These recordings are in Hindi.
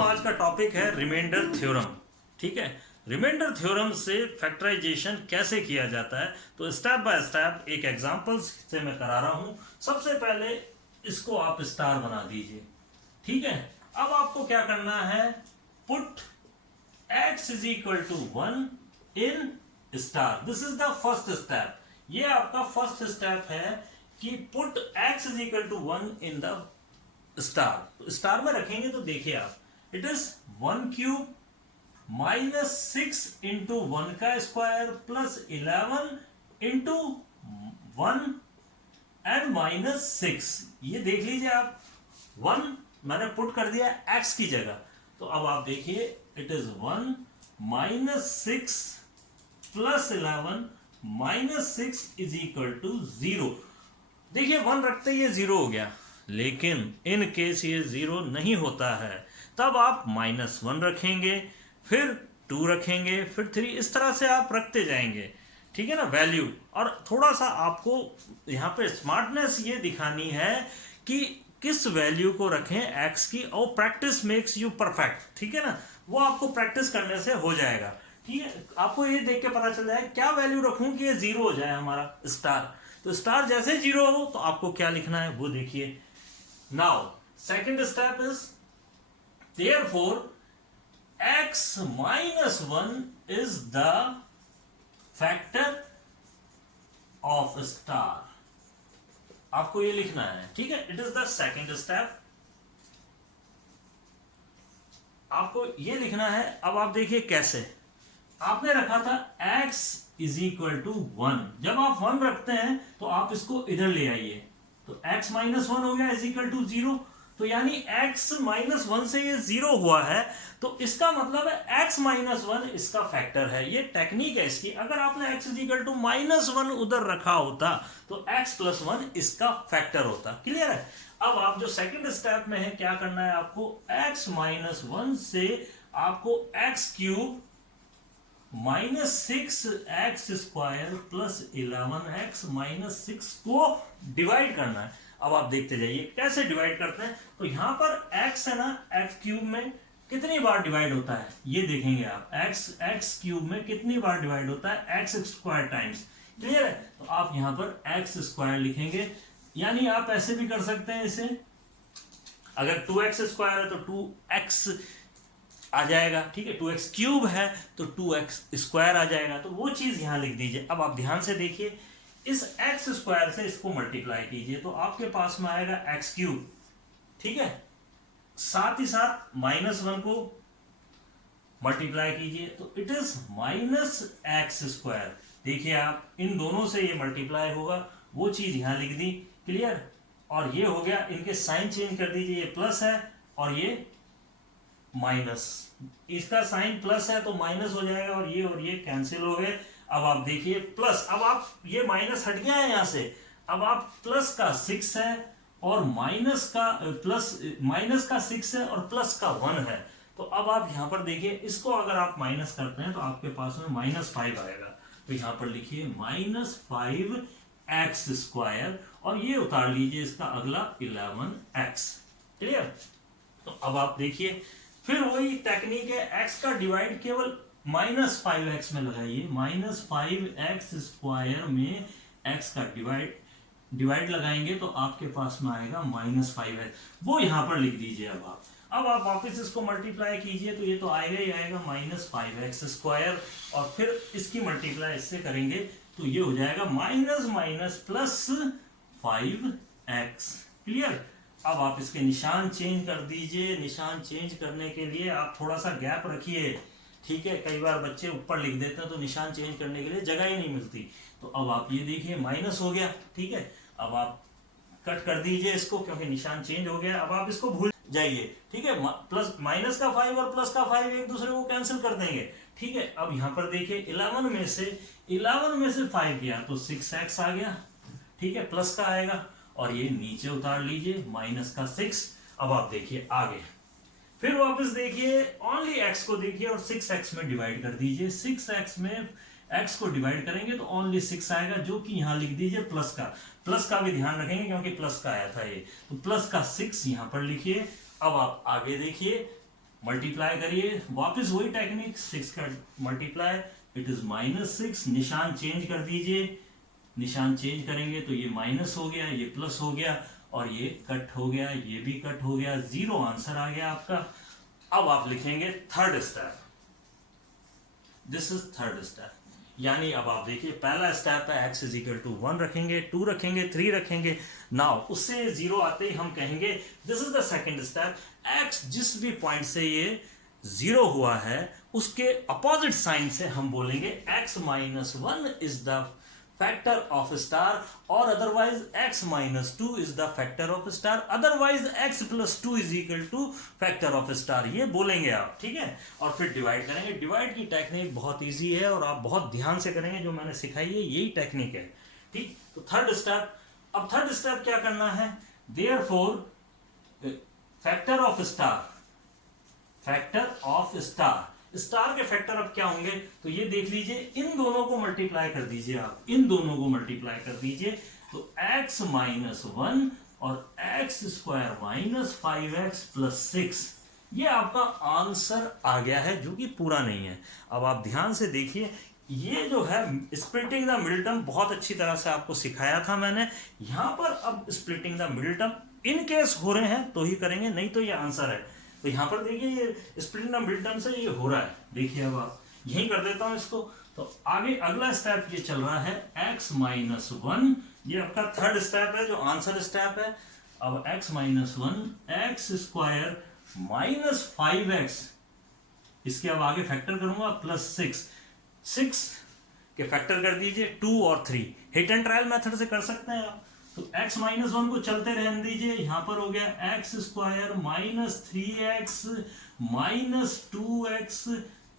आज का टॉपिक है रिमाइंडर थ्योरम। ठीक है, रिमाइंडर थ्योरम से फैक्टराइजेशन कैसे किया जाता है, तो स्टेप बाय स्टेप एक एग्जांपल से मैं करा रहा हूं। सबसे पहले इसको आप स्टार बना दीजिए। ठीक है, अब आपको क्या करना है, put x is equal to 1 in star. This is the first step. ये आपका फर्स्ट स्टेप है कि put x is equal to 1 in the star. Star में रखेंगे तो देखिए आप, it is 1 cube minus 6 into 1 का square plus 11 into 1 and minus 6। ये देख लीजिए आप, 1 मैंने पुट कर दिया x की जगह, तो अब आप देखिए it is 1 minus 6 plus 11 minus 6 is equal to 0। देखिए 1 रखते ही ये 0 हो गया, लेकिन इन केस ये 0 नहीं होता है, तब आप -1 रखेंगे, फिर 2 रखेंगे, फिर 3, इस तरह से आप रखते जाएंगे। ठीक है ना, वैल्यू। और थोड़ा सा आपको यहाँ पे स्मार्टनेस ये दिखानी है कि किस वैल्यू को रखें x की, और प्रैक्टिस मेक्स यू परफेक्ट। ठीक है ना, वो आपको प्रैक्टिस करने से हो जाएगा। ठीक है, आपको ये देख के पता चल जाए क्या वैल्यू रखूं कि ये 0 हो जाए हमारा स्टार। तो स्टार जैसे 0 हो तो आपको क्या लिखना है वो देखिए। Now, second step is, therefore, x minus 1 is the factor of star. आपको ये लिखना है। ठीक है, it is the second step. आपको ये लिखना है। अब आप देखिए कैसे, आपने रखा था x is equal to 1। जब आप 1 रखते हैं तो आप इसको इधर ले आइए, तो x माइनस 1 हो गया इज इक्वल टू 0। तो यानी x माइनस 1 से ये 0 हुआ है, तो इसका मतलब है x माइनस 1 इसका फैक्टर है। ये टेक्निक है इसकी। अगर आपने x इज इक्वल टू -1 उधर रखा होता तो x प्लस 1 इसका फैक्टर होता। क्लियर है। अब आप जो सेकंड स्टेप में है, क्या करना है आपको, x माइनस 1 से आपको x cube minus 6x square plus 11x minus 6 को डिवाइड करना है। अब आप देखते जाइए कैसे डिवाइड करते हैं। तो यहां पर x है ना, x क्यूब में कितनी बार डिवाइड होता है ये देखेंगे आप। x क्यूब में कितनी बार डिवाइड होता है, x स्क्वायर टाइम्स। क्लियर है। तो आप यहां पर x स्क्वायर लिखेंगे, यानी आप ऐसे भी कर सकते हैं इसे, अगर 2x स्क्वायर है तो 2x आ जाएगा। ठीक है, 2x क्यूब है तो 2x स्क्वायर आ जाएगा। तो वो चीज यहां लिख दीजिए। अब आप ध्यान से देखिए, इस x स्क्वायर से इसको मल्टीप्लाई कीजिए तो आपके पास में आएगा x क्यूब। ठीक है, साथ ही साथ -1 को मल्टीप्लाई कीजिए तो इट इज -x स्क्वायर। देखिए आप, इन दोनों से ये मल्टीप्लाई होगा, वो चीज यहां लिख दी। क्लियर। और ये हो गया, इनके साइन चेंज कर दीजिए, ये प्लस है और ये माइनस। इसका साइन प्लस है तो माइनस हो जाएगा, और ये कैंसिल हो गए। अब आप देखिए प्लस, अब आप ये माइनस हट गया है यहां से। अब आप प्लस का 6 है और माइनस का 6 है और प्लस का 1 है। तो अब आप यहां पर देखिए, इसको अगर आप माइनस करते हैं तो आपके पास में -5 आएगा। तो यहां पर लिखिए -5x स्क्वायर, और ये उतार लीजिए इसका अगला 11x। क्लियर। तो अब आप देखिए, फिर वही टेक्निक है, x का डिवाइड केवल -5x में लगाइए। -5x स्क्वायर में x का डिवाइड लगाएंगे तो आपके पास में आएगा -5x, वो यहां पर लिख दीजिए। अब आप वापस इसको मल्टीप्लाई कीजिए तो ये तो आएगा ही आएगा -5x स्क्वायर, और फिर इसकी मल्टीप्लाई इससे करेंगे तो ये हो जाएगा -5x। क्लियर। अब आप इसके निशान चेंज कर दीजिए। निशान चेंज करने के लिए आप थोड़ा सा गैप रखिए। ठीक है, कई बार बच्चे ऊपर लिख देते हैं तो निशान चेंज करने के लिए जगह ही नहीं मिलती। तो अब आप ये देखिए माइनस हो गया। ठीक है, अब आप कट कर दीजिए इसको, क्योंकि निशान चेंज हो गया। अब आप इसको भूल जाइए। ठीक है, प्लस माइनस का 5 और प्लस का 5 एक दूसरे को कैंसिल कर देंगे। ठीक है, अब यहां पर देखिए 11 में से 5 गया तो 6x आ गया। ठीक है, प्लस का आएगा, और ये नीचे उतार लीजिए माइनस का 6। अब आप देखिए आगे, फिर वापस देखिए, ओनली x को देखिए और 6x में डिवाइड कर दीजिए। 6x में x को डिवाइड करेंगे तो ओनली 6 आएगा, जो कि यहां लिख दीजिए प्लस का भी ध्यान रखेंगे क्योंकि प्लस का आया था ये, तो प्लस का 6 यहां पर लिखिए। अब आप आगे देखिए, मल्टीप्लाई करिए, वापस वही टेक्निक, 6 का मल्टीप्लाई, इट इज -6, निशान चेंज कर दीजिए, निशान चेंज करेंगे तो ये माइनस हो गया, ये प्लस हो गया, और ये कट हो गया, ये भी कट हो गया, 0 आंसर आ गया आपका। अब आप लिखेंगे third step, this is third step. यानी अब आप देखिए पहला स्टेप है x इज इक्वल टू 1 रखेंगे, 2 रखेंगे, 3 रखेंगे। नाउ उससे 0 आते ही हम कहेंगे this is the second step, x जिस भी पॉइंट से ये 0 हुआ है उसके अपोजिट साइन से हम बोलेंगे x minus 1 is the factor of star, और otherwise x minus 2 is the factor of star, otherwise x plus 2 is equal to factor of star, ये बोलेंगे आप, ठीक है। और फिर डिवाइड करेंगे। डिवाइड की टेक्निक बहुत इजी है और आप बहुत ध्यान से करेंगे, जो मैंने सिखाई है यही टेक्निक है, ठीक। तो थर्ड स्टेप, अब थर्ड स्टेप क्या करना है, therefore factor of star, factor of star, star के फैक्टर अब क्या होंगे, तो ये देख लीजिए, इन दोनों को मल्टीप्लाई कर दीजिए आप, इन दोनों को मल्टीप्लाई कर दीजिए, तो x माइनस 1 और x square minus 5x plus 6, ये आपका आंसर आ गया है, जो कि पूरा नहीं है। अब आप ध्यान से देखिए, ये जो है स्प्लिटिंग द मिडिल टर्म बहुत अच्छी तरह से आपको सिखाया था मैंने। यहां पर अब splitting the middle term in case हो रहे हैं तो ही करेंगे, नहीं तो ये आंसर है। तो यहां पर देखिए ये स्प्लिटिंग द मिडिल टर्म से ये हो रहा है, देखिए अब आप यही कर देता हूं इसको। तो आगे अगला स्टेप ये चल रहा है x माइनस 1, ये आपका थर्ड स्टेप है जो आंसर स्टेप है। अब x minus 1 x square minus 5x, इसके अब आगे फैक्टर करूंगा प्लस 6 के फैक्टर कर दीजिए, 2 और 3, हिट एंड ट्रायल मेथड से कर सकते हैं आप। तो x माइनस 1 को चलते रहने दीजिए, यहां पर हो गया x square minus 3x minus 2x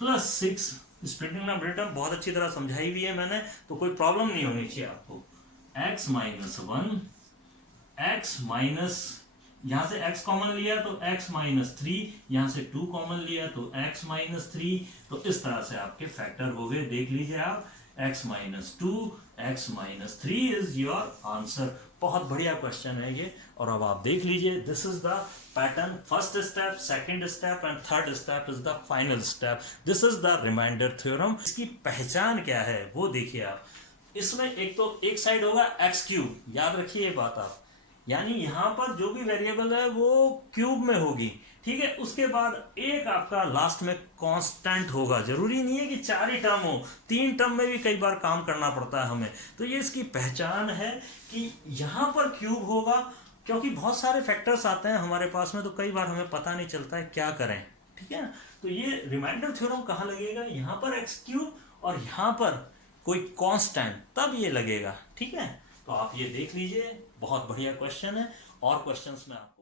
plus 6। Splitting the middle term बहुत अच्छी तरह समझाई भी है मैंने, तो कोई प्रॉब्लम नहीं होनी चाहिए आपको। x माइनस 1, x माइनस, यहां से x कॉमन लिया तो x माइनस 3, यहां से 2 कॉमन लिया तो x माइनस 3, तो इस तरह से आपके फैक्टर हो गए, देख लीजिए आप, x minus 2, x minus 3 is your answer. बहुत बढ़िया क्वेश्चन है ये। और अब आप देख लीजिए, this is the pattern, first step, second step and third step is the final step, this is the reminder theorem. इसकी पहचान क्या है वो देखिए आप, इसमें एक तो एक साइड होगा x क्यूब, याद रखिए ये बात आप, यानी यहां पर जो भी वेरिएबल है वो क्यूब में होगी, ठीक है। उसके बाद एक आपका लास्ट में कांस्टेंट होगा, जरूरी नहीं है कि 4 ही टर्म हो, 3 टर्म में भी कई बार काम करना पड़ता है हमें। तो ये इसकी पहचान है कि यहां पर क्यूब होगा, क्योंकि बहुत सारे फैक्टर्स आते हैं हमारे पास में, तो कई बार हमें पता नहीं चलता है क्या करें, ठीक है ना। तो ये रिमाइंडर थ्योरम कहाँ लगेगा, यहाँ पर एक्स क्यूब और यहाँ पर कोई कांस्टेंट, तब ये लगेगा, ठीक है। तो आप ये देख लीजिए, बहुत बढ़िया क्वेश्चन है। और क्वेश्चंस में आपको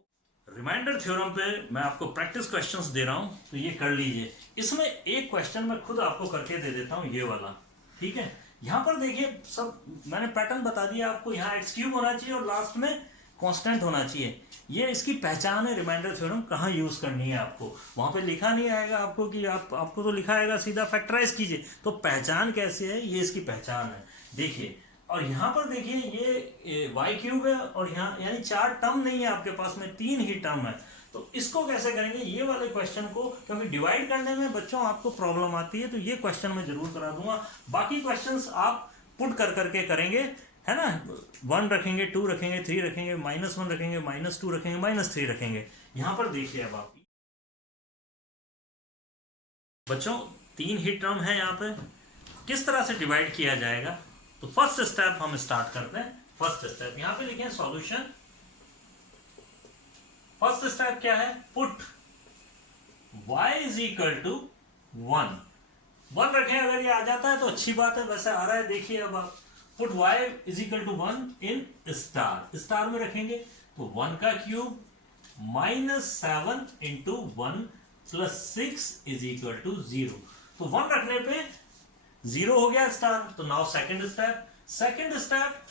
रिमाइंडर थ्योरम पे मैं आपको प्रैक्टिस क्वेश्चंस दे रहा हूं, तो ये कर लीजिए। इसमें एक क्वेश्चन मैं खुद आपको करके दे देता हूं, ये वाला, ठीक है। यहां पर देखिए, सब मैंने पैटर्न बता दिया आपको, यहाँ एक्स क्यूब होना चाहिए और लास्ट में कांस्टेंट होना चाहिए। ये इसकी पहचान है, रिमाइंडर थ्योरम कहाँ यूज करनी है आपको, वहां पे लिखा नहीं आएगा आपको कि आपको तो लिखा आएगा सीधा फैक्टराइज कीजिए। तो पहचान कैसे है, ये इसकी पहचान है, देखिए। और यहाँ पर देखिए ये y क्यूब है, और यहाँ यानी 4 टर्म नहीं है आपके पास में, 3 ही टर्म है। तो इसको कैसे करेंगे, ये वाले क्वेश्चन को, क्योंकि डिवाइड करने में बच्चों आपको प्रॉब्लम आती है, तो ये क्वेश्चन मैं जरूर करा दूंगा। बाकी क्वेश्चंस आप पुट कर करके करेंगे, है ना। 1 रखेंगे, 2 रखेंगे, 3 रखेंगे, -1 रखेंगे, -2 रखेंगे, -3 रखेंगे। यहां पर देखिए अब आप बच्चों 3 ही टर्म है, यहाँ पे किस तरह से डिवाइड किया जाएगा। तो फर्स्ट स्टेप हम स्टार्ट करते हैं। फर्स्ट स्टेप यहां पे लिखें सॉल्यूशन। फर्स्ट स्टेप क्या है, put y is equal to 1 रखें। अगर ये आ जाता है तो अच्छी बात है, वैसे आ रहा है, देखिए अब आप put y is equal to 1 in star, star में रखेंगे तो 1 का cube -7 into 1 plus 6 is equal to 0। तो 1 रखने पे 0 हो गया स्टार। तो now second step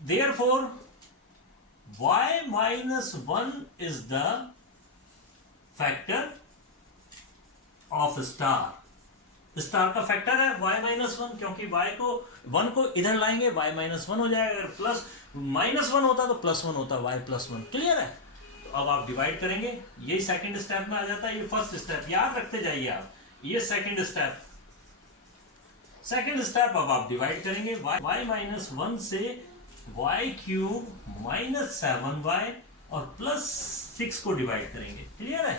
therefore y minus 1 is the factor of star. Star का फैक्टर है y माइनस 1, क्योंकि y को 1 को इधर लाएंगे y माइनस 1 हो जाएगा। अगर प्लस -1 होता तो +1 होता, y +1। क्लियर है। तो अब आप डिवाइड करेंगे, यही सेकंड स्टेप में आ जाता है, ये फर्स्ट स्टेप याद रखते जाइए आप, ये सेकंड स्टेप। सेकंड स्टेप अब आप डिवाइड करेंगे, y माइनस 1 से y क्यूब माइनस 7y और प्लस 6 को डिवाइड करेंगे। क्लियर है?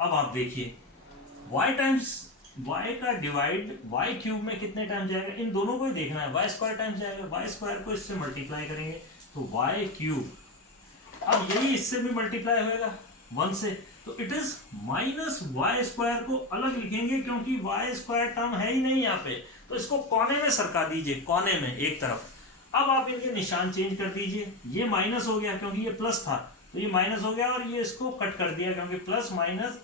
अब आप देखिए y टाइम्स y का डिवाइड y क्यूब में कितने टाइम्स जाएगा, इन दोनों को ही देखना है। y स्क्वायर टाइम्स जाएगा, y स्क्वायर को इससे मल्टीप्लाई करेंगे तो y क्यूब, अब यही इससे भी मल्टीप्लाई होएगा 1 से, तो it is minus y square को अलग लिखेंगे क्योंकि वाई स्क्वायर टर्म है ही नहीं यहाँ पे, तो इसको कोने में सरका दीजिए, कोने में एक तरफ। अब आप इनके निशान चेंज कर दीजिए, ये माइनस हो गया क्योंकि ये प्लस था, तो ये माइनस हो गया और ये इसको कट कर दिया क्योंकि प्लस माइनस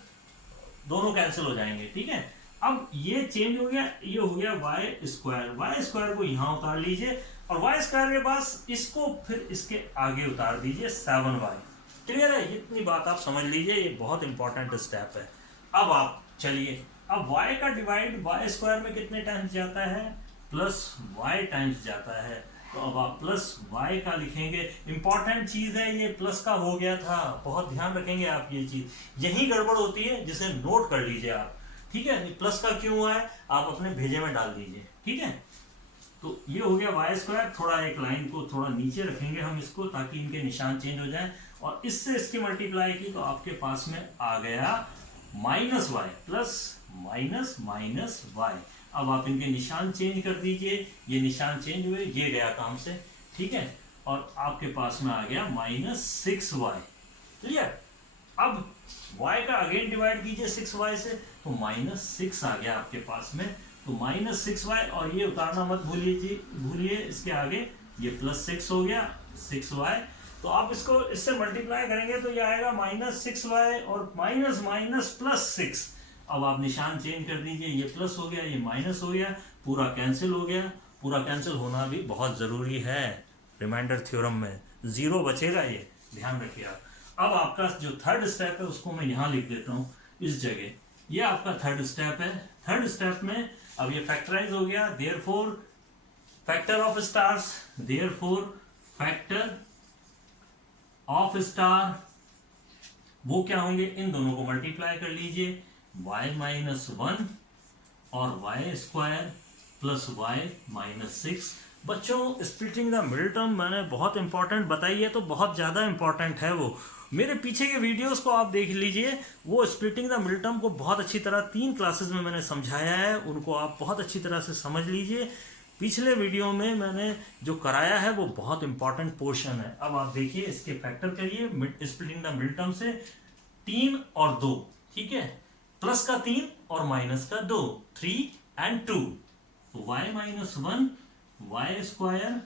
दोनों कैंसिल हो जाएंगे। ठीक है, अब ये चेंज हो गया, ये हो गया वाई स्क्वायर को यहाँ उतार लीजिए और वाई स्क्वायर के पास इसको फिर इसके आगे उतार दीजिए 7y। क्लियर है? इतनी बात आप समझ लीजिए, ये बहुत इंपॉर्टेंट स्टेप है। अब आप चलिए, अब y का डिवाइड वाई स्क्वायर में कितने टाइम्स जाता है, प्लस y टाइम्स जाता है, तो अब आप प्लस y का लिखेंगे। इंपॉर्टेंट चीज है ये, प्लस का हो गया था, बहुत ध्यान रखेंगे आप ये चीज, यही गड़बड़ होती है जिसे नोट कर लीजिए आप। ठीक है, प्लस का क्यों हुआ है आप अपने भेजे में डाल दीजिए। ठीक है, तो ये हो गया वाई स्क्वायर, थोड़ा एक लाइन को थोड़ा नीचे रखेंगे हम इसको ताकि इनके निशान चेंज हो जाए, और इससे इसकी मल्टीप्लाई की तो आपके पास में आ गया minus y plus minus minus y. अब आप इनके निशान चेंज कर दीजिए, ये निशान चेंज हुए, ये गया काम से। ठीक है, और आपके पास में आ गया माइनस 6y। क्लियर? अब y का अगेन डिवाइड कीजिए 6y से, तो माइनस 6 आ गया आपके पास में, तो माइनस 6y, और ये उतारना मत भूलिए इसके आगे, ये प्लस 6 हो गया 6y, तो आप इसको इससे मल्टीप्लाई करेंगे तो ये आएगा माइनस 6y और माइनस माइनस प्लस 6। अब आप निशान चेंज कर दीजिए, ये प्लस हो गया, ये माइनस हो गया, पूरा कैंसिल हो गया। पूरा कैंसिल होना भी बहुत ज़रूरी है रिमाइंडर थ्योरम में, जीरो बचेगा, ये ध्यान रखिए आप। अब आपका जो थर्ड स्टेप है उसको मैं यहाँ लिख देता हूँ इस जगह, ये आपका थर्ड स्टेप है। थर्ड स्टेप में अब ये फैक्टराइज हो गया, therefore factor of stars, therefore factor of star वो क्या होंगे, इन दोनों को मल्टीप्लाई कर लीजिए, y माइनस 1 और y square plus y minus 6। बच्चों स्प्लिटिंग द मिडिल टर्म मैंने बहुत इंपॉर्टेंट बताई है, तो बहुत ज़्यादा इंपॉर्टेंट है वो, मेरे पीछे के वीडियोस को आप देख लीजिए, वो स्प्लिटिंग द मिडिल टर्म को बहुत अच्छी तरह 3 क्लासेस में मैंने समझाया है, उनको आप बहुत अच्छी तरह से समझ लीजिए। पिछले वीडियो में मैंने जो कराया है वो बहुत इंपॉर्टेंट पोर्शन है। अब आप देखिए, इसके फैक्टर करिए स्प्लिटिंग द मिडिल टर्म से, 3 और 2। ठीक है, प्लस का 3 और माइनस का 2, 3 and 2, तो y minus 1 y square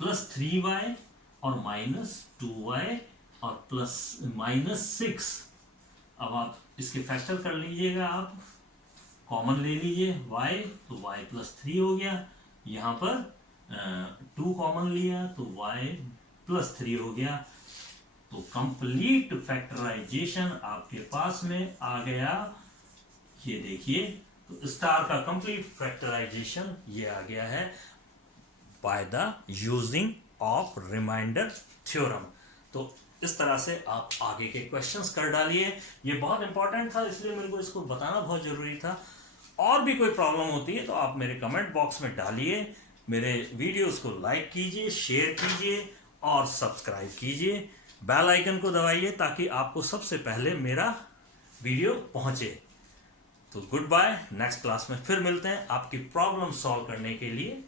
plus 3y और माइनस 2y और प्लस माइनस 6। अब आप इसके फैक्टर कर लीजिएगा, आप कॉमन ले लीजिए y, तो y प्लस 3 हो गया, यहाँ पर 2 कॉमन लिया तो y प्लस 3 हो गया, तो कंप्लीट फैक्टराइजेशन आपके पास में आ गया। ये देखिए, तो स्टार का कंप्लीट फैक्टराइजेशन ये आ गया है by the using of reminder theorem. तो इस तरह से आप आगे के क्वेश्चंस कर डालिए, ये बहुत इंपॉर्टेंट था इसलिए मेरे को इसको बताना बहुत जरूरी था। और भी कोई प्रॉब्लम होती है तो आप मेरे कमेंट बॉक्स में डालिए, मेरे वीडियोस को लाइक कीजिए, शेयर कीजिए और सब्सक्राइब कीजिए, बेल आइकन को दबाइए ताकि आपको सबसे पहले मेरा वीडियो पहुंचे। तो गुड बाय, नेक्स्ट क्लास में फिर मिलते हैं आपकी प्रॉब्लम सॉल्व करने के लिए।